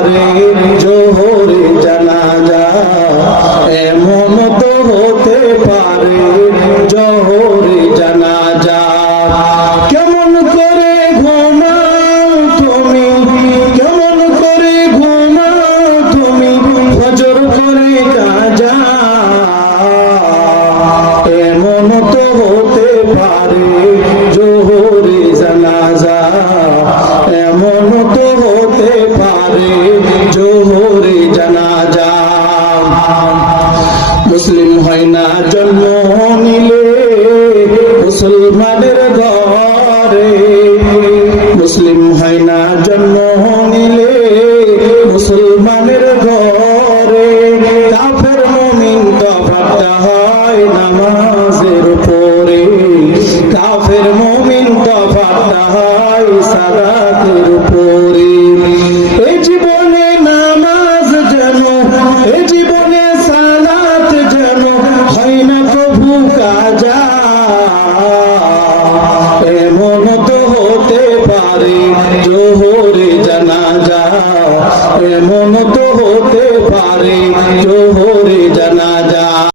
পারে জোহরে জানাজা, এমন তো হতে পারে জোহরে জানাজা। কেমন করে ঘুমাও তুমি, কেমন করে ঘুমাও তুমি, ফজর করে কাজা, এমন তো হতে পারে জোহরে জানাজা, এমন তো হতে পারে জোহরে জানাজা। মুসলিম হয় না জন্ম নিলে মুসলমানের ঘরে, মুসলিম হয় না জন্ম নিলে মুসলমানের ঘরে, কাফের মুমিন তফাৎটা হয় নামাজের উপরে, কাফের মুমিন তফাৎটা হয় সালাতের উপরে।